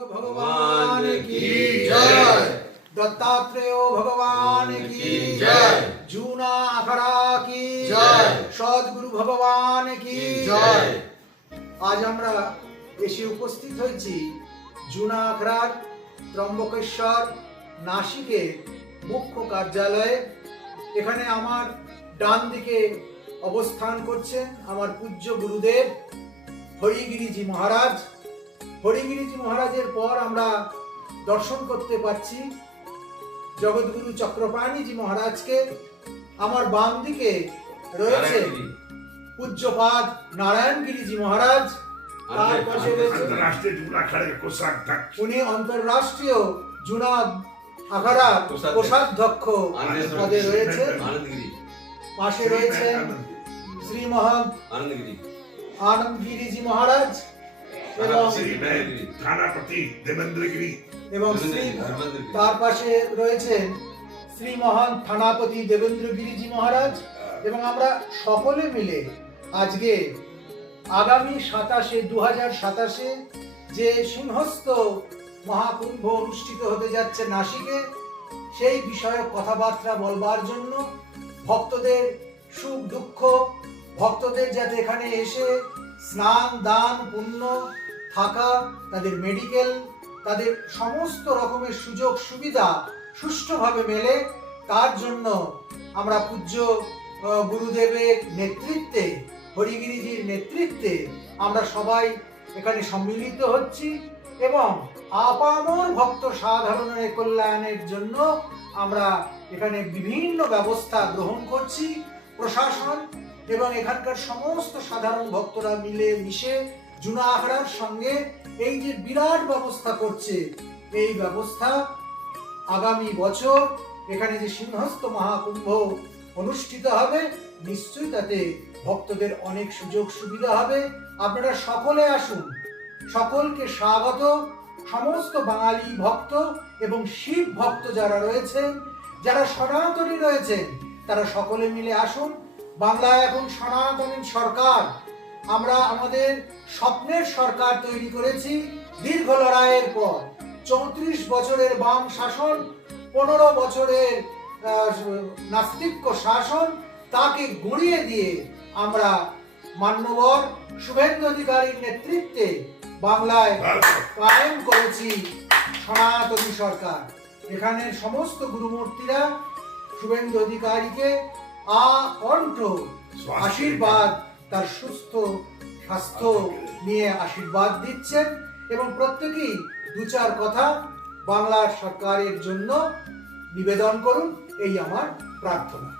भगवान की जय। दत्तात्रेय भगवान की जय। जूना आखड़ा की जय। सद्गुरु भगवान की जय। आज আমরা এসে উপস্থিত হয়েছি জুনা আখড়ার ত্রম্বকেশ্বর নাসিকে মুখ্য কার্যালয়ে। এখানে আমার ডান দিকে অবস্থান করছেন আমার পূজ্য গুরুদেব হরিগিরিজি মহারাজ। হরিগিরিজি মহারাজের পর আমরা দর্শন করতে পাচ্ছি জগৎগুরু চক্রপাণিজি মহারাজকে। আমার বাম দিকে রয়েছে পূজ্যপাদ নারায়ণগিরিজি মহারাজ। তার পাশে রয়েছে উনি অন্তররাষ্ট্রীয় জুনা আখড়া কোষাধ্যক্ষ পদে রয়েছে। পাশে রয়েছে শ্রী মহান আনন্দগিরিজি মহারাজ এবং তার পাশে রয়েছেন শ্রী মহান থানাপতি দেবেন্দ্রগিরিজি মহারাজ। এবং আমরা সকলে মিলে আজকে আগামী 2027 যে সিংহস্থ মহাকুম্ভ অনুষ্ঠিত হতে যাচ্ছে নাসিকে, সেই বিষয়ে কথাবার্তা বলবার জন্য ভক্তদের সুখ দুঃখ, ভক্তদের যাতে এখানে এসে স্নান দান পুণ্য থাকা, তাদের মেডিকেল, তাদের সমস্ত রকমের সুযোগ সুবিধা সুষ্ঠুভাবে মেলে, তার জন্য আমরা পূজ্য গুরুদেবের নেতৃত্বে, হরিগিরিজির নেতৃত্বে আমরা সবাই এখানে সম্মিলিত হচ্ছি এবং আপামর ভক্ত সাধারণের কল্যাণের জন্য আমরা এখানে বিভিন্ন ব্যবস্থা গ্রহণ করছি। প্রশাসন এবং এখানকার সমস্ত সাধারণ ভক্তরা মিলে মিশে জুনা আখড়ার সঙ্গে এই যে বিরাট ব্যবস্থা করছে, এই ব্যবস্থা আগামী বছর এখানে যে সিংহস্থ মহাকুম্ভ অনুষ্ঠিত হবে, নিশ্চয়ই তাতে ভক্তদের অনেক সুযোগ সুবিধা হবে। আপনারা সকলে আসুন, সকলকে স্বাগত। সমস্ত বাঙালি ভক্ত এবং শিব ভক্ত যারা রয়েছেন, যারা সনাতনী রয়েছেন, তারা সকলে মিলে আসুন। বাংলায় এখন সনাতনী সরকার, আমরা আমাদের স্বপ্নের সরকার তৈরি করেছি দীর্ঘ লড়াইয়ের পর। 34 বছরের বাম শাসন, 15 বছরের নাস্তিক্য শাসন, তাকে গুঁড়িয়ে দিয়ে আমরা মান্যবর শুভেন্দু অধিকারীর নেতৃত্বে বাংলায় কায়েম করেছি সনাতনী সরকার। এখানের সমস্ত গুরুমূর্তিরা শুভেন্দু অধিকারীকে আকণ্ঠ আশীর্বাদ, তার সুস্থ স্বাস্থ্য নিয়ে আশীর্বাদ দিচ্ছেন এবং প্রত্যেকেই 2-4 কথা বাংলার সরকারের জন্য নিবেদন করুন, এই আমার প্রার্থনা।